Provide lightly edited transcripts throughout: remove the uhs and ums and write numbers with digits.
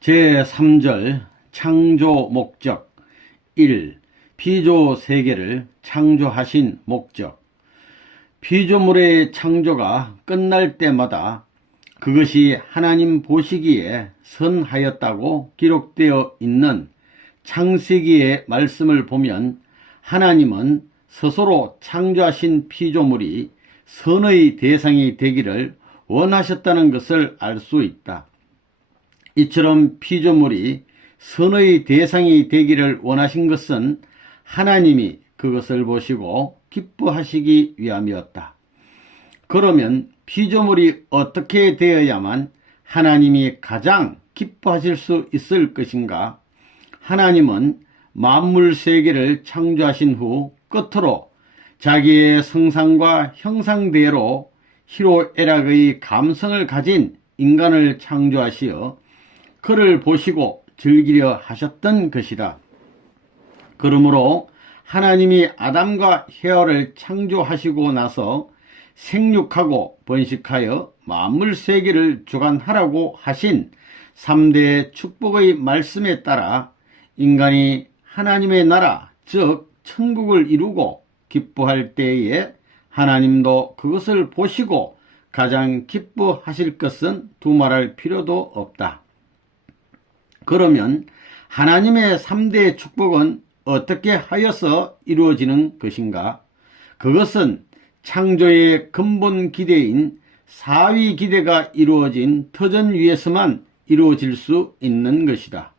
제3절 창조 목적 1. 피조 세계를 창조하신 목적. 피조물의 창조가 끝날 때마다 그것이 하나님 보시기에 선하였다고 기록되어 있는 창세기의 말씀을 보면 하나님은 스스로 창조하신 피조물이 선의 대상이 되기를 원하셨다는 것을 알 수 있다. 이처럼 피조물이 선의 대상이 되기를 원하신 것은 하나님이 그것을 보시고 기뻐하시기 위함이었다. 그러면 피조물이 어떻게 되어야만 하나님이 가장 기뻐하실 수 있을 것인가? 하나님은 만물 세계를 창조하신 후 끝으로 자기의 성상과 형상대로 희로애락의 감성을 가진 인간을 창조하시어 그를 보시고 즐기려 하셨던 것이다. 그러므로 하나님이 아담과 헤아를 창조하시고 나서 생육하고 번식하여 만물 세계를 주관하라고 하신 3대 축복의 말씀에 따라 인간이 하나님의 나라, 즉 천국을 이루고 기뻐할 때에 하나님도 그것을 보시고 가장 기뻐하실 것은 두말할 필요도 없다. 그러면 하나님의 3대 축복은 어떻게 하여서 이루어지는 것인가? 그것은 창조의 근본 기대인 사위 기대가 이루어진 터전 위에서만 이루어질 수 있는 것이다.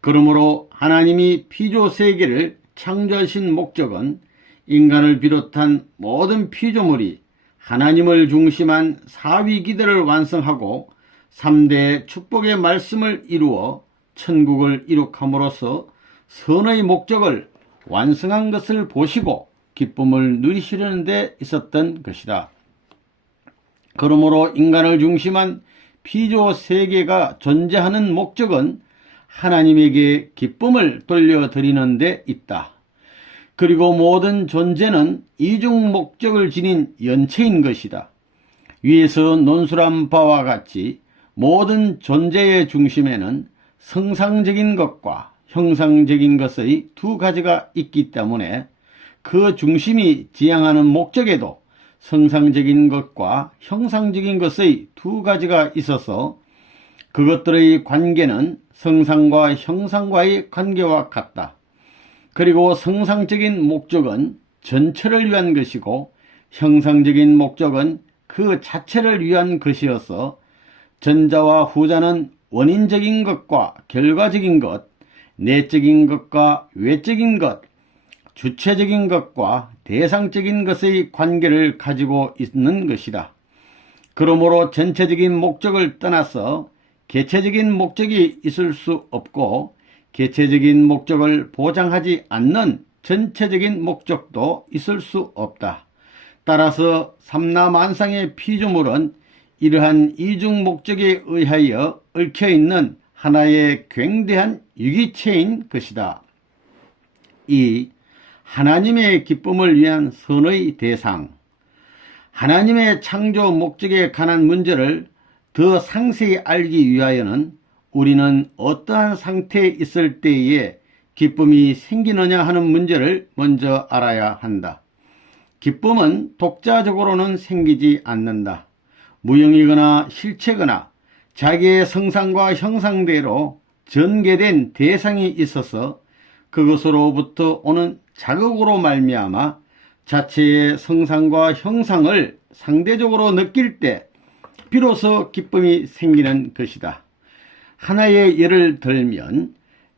그러므로 하나님이 피조 세계를 창조하신 목적은 인간을 비롯한 모든 피조물이 하나님을 중심한 사위 기대를 완성하고 3대 축복의 말씀을 이루어 천국을 이룩함으로써 선의 목적을 완성한 것을 보시고 기쁨을 누리시려는 데 있었던 것이다. 그러므로 인간을 중심한 피조 세계가 존재하는 목적은 하나님에게 기쁨을 돌려드리는 데 있다. 그리고 모든 존재는 이중 목적을 지닌 연체인 것이다. 위에서 논술한 바와 같이 모든 존재의 중심에는 성상적인 것과 형상적인 것의 두 가지가 있기 때문에 그 중심이 지향하는 목적에도 성상적인 것과 형상적인 것의 두 가지가 있어서 그것들의 관계는 성상과 형상과의 관계와 같다. 그리고 성상적인 목적은 전체를 위한 것이고 형상적인 목적은 그 자체를 위한 것이어서 전자와 후자는 원인적인 것과 결과적인 것, 내적인 것과 외적인 것, 주체적인 것과 대상적인 것의 관계를 가지고 있는 것이다. 그러므로 전체적인 목적을 떠나서 개체적인 목적이 있을 수 없고 개체적인 목적을 보장하지 않는 전체적인 목적도 있을 수 없다. 따라서 삼라만상의 피조물은 이러한 이중 목적에 의하여 얽혀있는 하나의 굉대한 유기체인 것이다. 2. 하나님의 기쁨을 위한 선의 대상. 하나님의 창조 목적에 관한 문제를 더 상세히 알기 위하여는 우리는 어떠한 상태에 있을 때에 기쁨이 생기느냐 하는 문제를 먼저 알아야 한다. 기쁨은 독자적으로는 생기지 않는다. 무형이거나 실체거나 자기의 성상과 형상대로 전개된 대상이 있어서 그것으로부터 오는 자극으로 말미암아 자체의 성상과 형상을 상대적으로 느낄 때 비로소 기쁨이 생기는 것이다. 하나의 예를 들면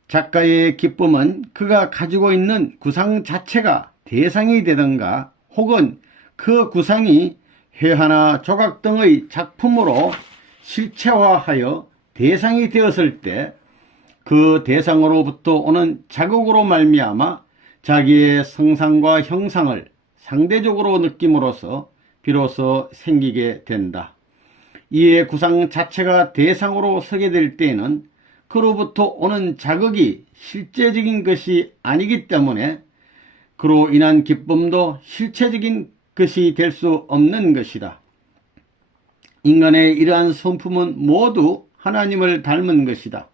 작가의 기쁨은 그가 가지고 있는 구상 자체가 대상이 되든가 혹은 그 구상이 회화나 조각 등의 작품으로 실체화하여 대상이 되었을 때 그 대상으로부터 오는 자극으로 말미암아 자기의 성상과 형상을 상대적으로 느낌으로써 비로소 생기게 된다. 이에 구상 자체가 대상으로 서게 될 때에는 그로부터 오는 자극이 실제적인 것이 아니기 때문에 그로 인한 기쁨도 실체적인 것이 될 수 없는 것이다. 인간의 이러한 성품은 모두 하나님을 닮은 것이다.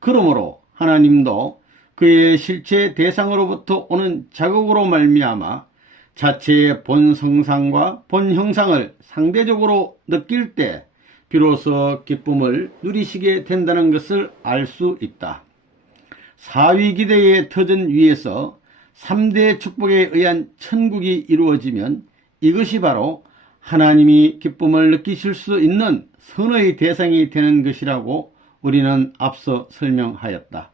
그러므로 하나님도 그의 실체 대상으로부터 오는 자극으로 말미암아 자체의 본 성상과 본 형상을 상대적으로 느낄 때 비로소 기쁨을 누리시게 된다는 것을 알 수 있다. 사위기대의 터전 위에서 3대 축복에 의한 천국이 이루어지면 이것이 바로 하나님이 기쁨을 느끼실 수 있는 선의 대상이 되는 것이라고 우리는 앞서 설명하였다.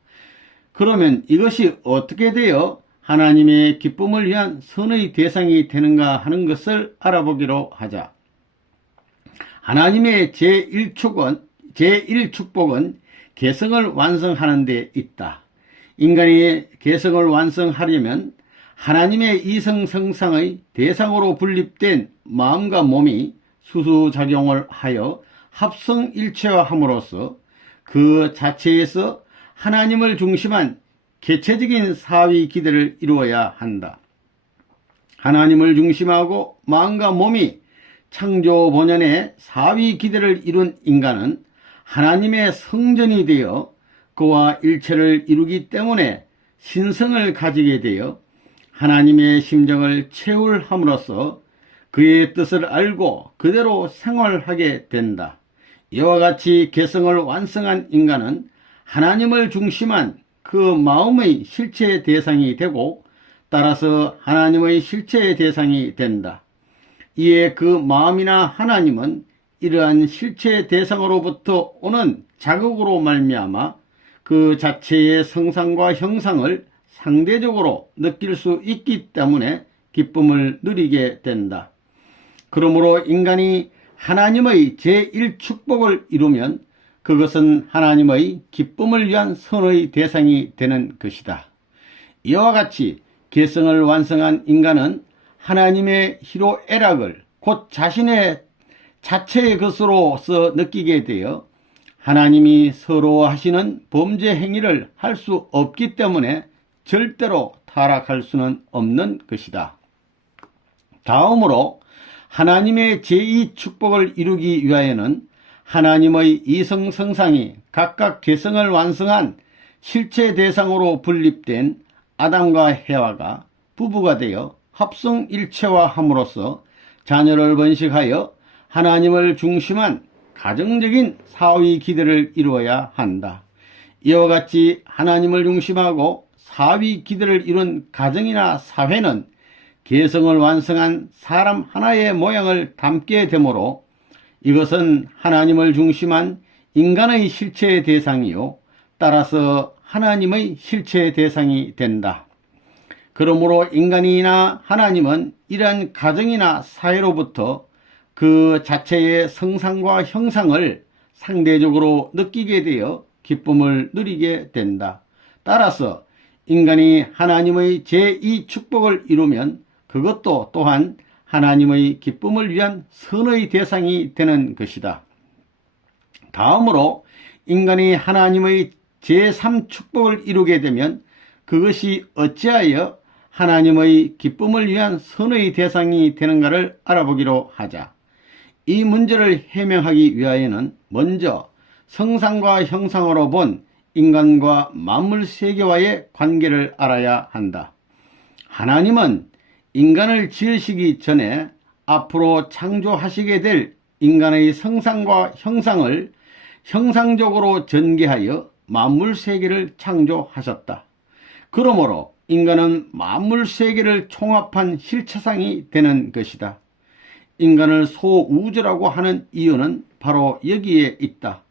그러면 이것이 어떻게 되어 하나님의 기쁨을 위한 선의 대상이 되는가 하는 것을 알아보기로 하자. 하나님의 제1축복은 개성을 완성하는 데 있다. 인간이 개성을 완성하려면 하나님의 이성성상의 대상으로 분립된 마음과 몸이 수수작용을 하여 합성일체화함으로써 그 자체에서 하나님을 중심한 개체적인 사위 기대를 이루어야 한다. 하나님을 중심하고 마음과 몸이 창조 본연의 사위 기대를 이룬 인간은 하나님의 성전이 되어 그와 일체를 이루기 때문에 신성을 가지게 되어 하나님의 심정을 체울함으로써 그의 뜻을 알고 그대로 생활하게 된다. 이와 같이 개성을 완성한 인간은 하나님을 중심한 그 마음의 실체의 대상이 되고 따라서 하나님의 실체의 대상이 된다. 이에 그 마음이나 하나님은 이러한 실체의 대상으로부터 오는 자극으로 말미암아 그 자체의 성상과 형상을 상대적으로 느낄 수 있기 때문에 기쁨을 누리게 된다. 그러므로 인간이 하나님의 제1축복을 이루면 그것은 하나님의 기쁨을 위한 선의 대상이 되는 것이다. 이와 같이 개성을 완성한 인간은 하나님의 희로애락을 곧 자신의 자체의 것으로서 느끼게 되어 하나님이 서러워하시는 범죄 행위를 할 수 없기 때문에 절대로 타락할 수는 없는 것이다. 다음으로 하나님의 제2축복을 이루기 위하여는 하나님의 이성성상이 각각 개성을 완성한 실체 대상으로 분립된 아담과 해와가 부부가 되어 합성일체화함으로써 자녀를 번식하여 하나님을 중심한 가정적인 사위 기대를 이루어야 한다. 이와 같이 하나님을 중심하고 사위 기대를 이룬 가정이나 사회는 개성을 완성한 사람 하나의 모양을 담게 되므로 이것은 하나님을 중심한 인간의 실체의 대상이요 따라서 하나님의 실체의 대상이 된다. 그러므로 인간이나 하나님은 이러한 가정이나 사회로부터 그 자체의 성상과 형상을 상대적으로 느끼게 되어 기쁨을 누리게 된다. 따라서 인간이 하나님의 제2축복을 이루면 그것도 또한 하나님의 기쁨을 위한 선의 대상이 되는 것이다. 다음으로 인간이 하나님의 제3축복을 이루게 되면 그것이 어찌하여 하나님의 기쁨을 위한 선의 대상이 되는가를 알아보기로 하자. 이 문제를 해명하기 위하여는 먼저 성상과 형상으로 본 인간과 만물 세계와의 관계를 알아야 한다. 하나님은 인간을 지으시기 전에 앞으로 창조하시게 될 인간의 성상과 형상을 형상적으로 전개하여 만물 세계를 창조하셨다. 그러므로 인간은 만물 세계를 총합한 실체상이 되는 것이다. 인간을 소우주라고 하는 이유는 바로 여기에 있다.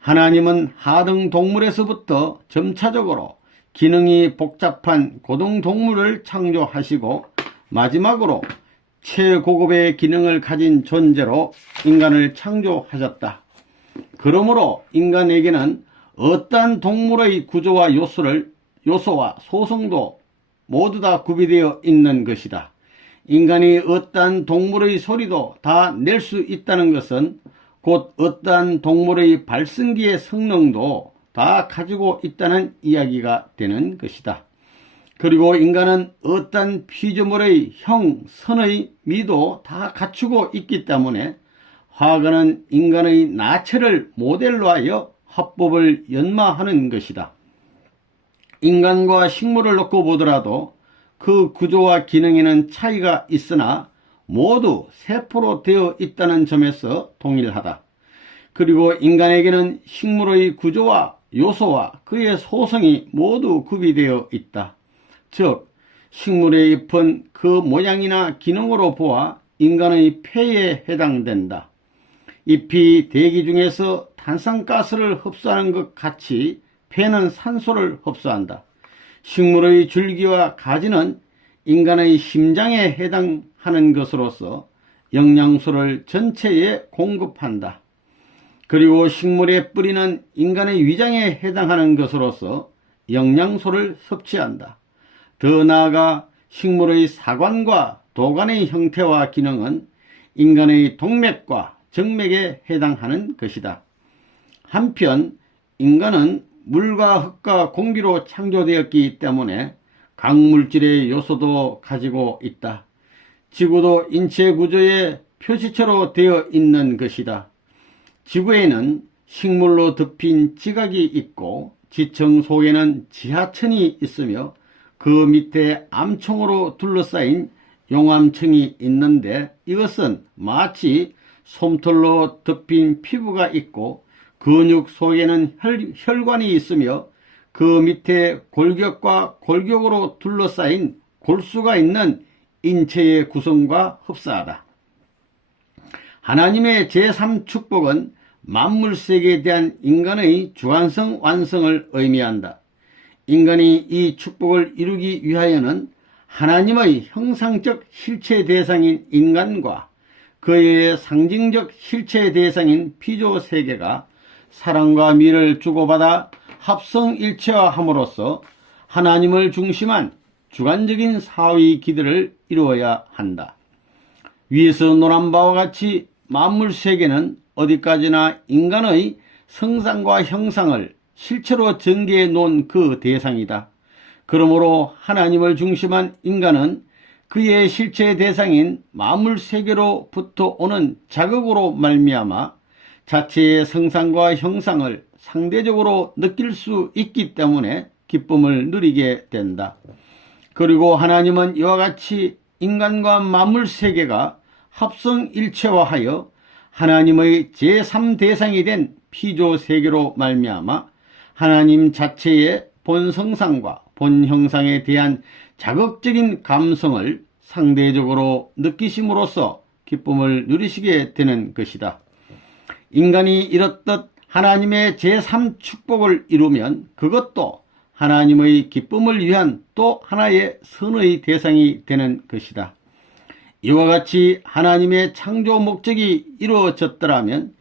하나님은 하등 동물에서부터 점차적으로 기능이 복잡한 고등동물을 창조하시고 마지막으로 최고급의 기능을 가진 존재로 인간을 창조하셨다. 그러므로 인간에게는 어떠한 동물의 구조와 요소와 소성도 모두 다 구비되어 있는 것이다. 인간이 어떠한 동물의 소리도 다 낼 수 있다는 것은 곧 어떠한 동물의 발성기의 성능도 다 가지고 있다는 이야기가 되는 것이다. 그리고 인간은 어떠한 피조물의 형, 선의 미도 다 갖추고 있기 때문에 화가는 인간의 나체를 모델로 하여 화법을 연마하는 것이다. 인간과 식물을 놓고 보더라도 그 구조와 기능에는 차이가 있으나 모두 세포로 되어 있다는 점에서 동일하다. 그리고 인간에게는 식물의 구조와 요소와 그의 소성이 모두 구비되어 있다. 즉 식물의 잎은 그 모양이나 기능으로 보아 인간의 폐에 해당된다. 잎이 대기 중에서 탄산가스를 흡수하는 것 같이 폐는 산소를 흡수한다. 식물의 줄기와 가지는 인간의 심장에 해당하는 것으로서 영양소를 전체에 공급한다. 그리고 식물의 뿌리는 인간의 위장에 해당하는 것으로서 영양소를 섭취한다. 더 나아가 식물의 사관과 도관의 형태와 기능은 인간의 동맥과 정맥에 해당하는 것이다. 한편 인간은 물과 흙과 공기로 창조되었기 때문에 강물질의 요소도 가지고 있다. 지구도 인체 구조의 표시처로 되어 있는 것이다. 지구에는 식물로 덮인 지각이 있고 지층 속에는 지하천이 있으며 그 밑에 암청으로 둘러싸인 용암층이 있는데 이것은 마치 솜털로 덮인 피부가 있고 근육 속에는 혈관이 있으며 그 밑에 골격과 골격으로 둘러싸인 골수가 있는 인체의 구성과 흡사하다. 하나님의 제3축복은 만물세계에 대한 인간의 주관성 완성을 의미한다. 인간이 이 축복을 이루기 위하여는 하나님의 형상적 실체 대상인 인간과 그의 상징적 실체 대상인 피조세계가 사랑과 미를 주고받아 합성일체화함으로써 하나님을 중심한 주관적인 사의 기들을 이루어야 한다. 위에서 논한 바와 같이 만물세계는 어디까지나 인간의 성상과 형상을 실체로 전개해 놓은 그 대상이다. 그러므로 하나님을 중심한 인간은 그의 실체 대상인 만물세계로부터 오는 자극으로 말미암아 자체의 성상과 형상을 상대적으로 느낄 수 있기 때문에 기쁨을 누리게 된다. 그리고 하나님은 이와 같이 인간과 만물세계가 합성일체화하여 하나님의 제3대상이 된 피조세계로 말미암아 하나님 자체의 본성상과 본형상에 대한 자극적인 감성을 상대적으로 느끼심으로써 기쁨을 누리시게 되는 것이다. 인간이 이렇듯 하나님의 제3축복을 이루면 그것도 하나님의 기쁨을 위한 또 하나의 선의 대상이 되는 것이다. 이와 같이 하나님의 창조 목적이 이루어졌더라면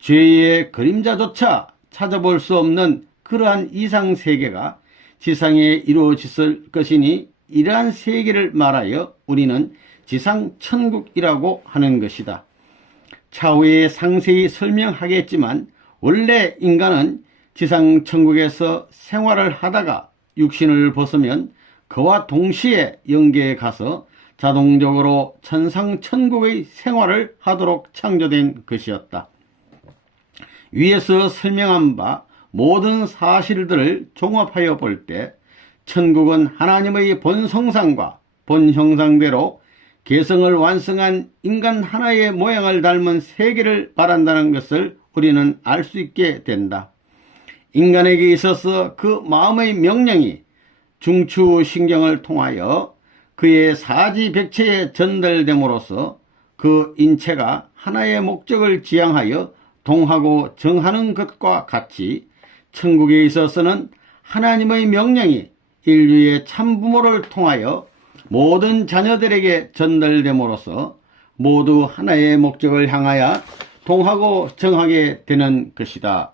죄의 그림자조차 찾아볼 수 없는 그러한 이상세계가 지상에 이루어졌을 것이니 이러한 세계를 말하여 우리는 지상천국이라고 하는 것이다. 차후에 상세히 설명하겠지만 원래 인간은 지상천국에서 생활을 하다가 육신을 벗으면 그와 동시에 영계에 가서 자동적으로 천상천국의 생활을 하도록 창조된 것이었다. 위에서 설명한 바 모든 사실들을 종합하여 볼 때 천국은 하나님의 본성상과 본형상대로 개성을 완성한 인간 하나의 모양을 닮은 세계를 바란다는 것을 우리는 알 수 있게 된다. 인간에게 있어서 그 마음의 명령이 중추신경을 통하여 그의 사지백체에 전달됨으로써 그 인체가 하나의 목적을 지향하여 동하고 정하는 것과 같이 천국에 있어서는 하나님의 명령이 인류의 참부모를 통하여 모든 자녀들에게 전달됨으로써 모두 하나의 목적을 향하여 동하고 정하게 되는 것이다.